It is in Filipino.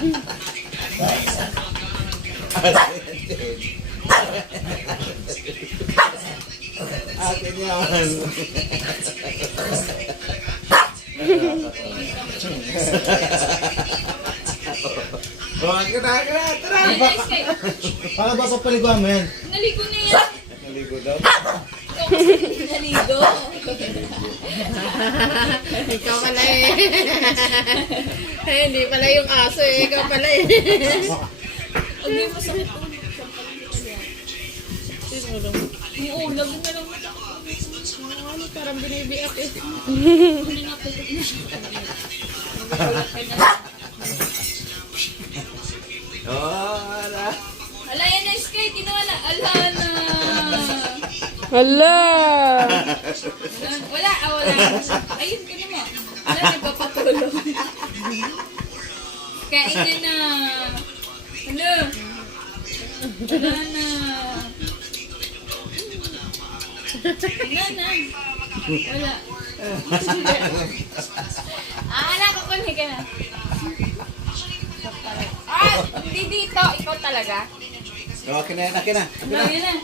Akin yan. Tara. Para ba papaliguan mo yan? Naligo na yan. Naligo daw. Naligo. Ikaw pala eh. Hindi pala yung aso eh. Ikaw pala eh. Huwag may masakit ulo. Sinulong. Oo, labi na lang. Ano, parang binibiyak eh. Ano na tulog na siya. Wala. Ala, yan na Sky. Ginawa na. Ala na. Hala! Wala. Ayun ka naman. Wala, nagpapatulog. Kain ka na. Hello. Wala na. Wala. Ala, kukunin ka na. Hindi dito. Ikaw talaga. Akin na. Wala, yun na.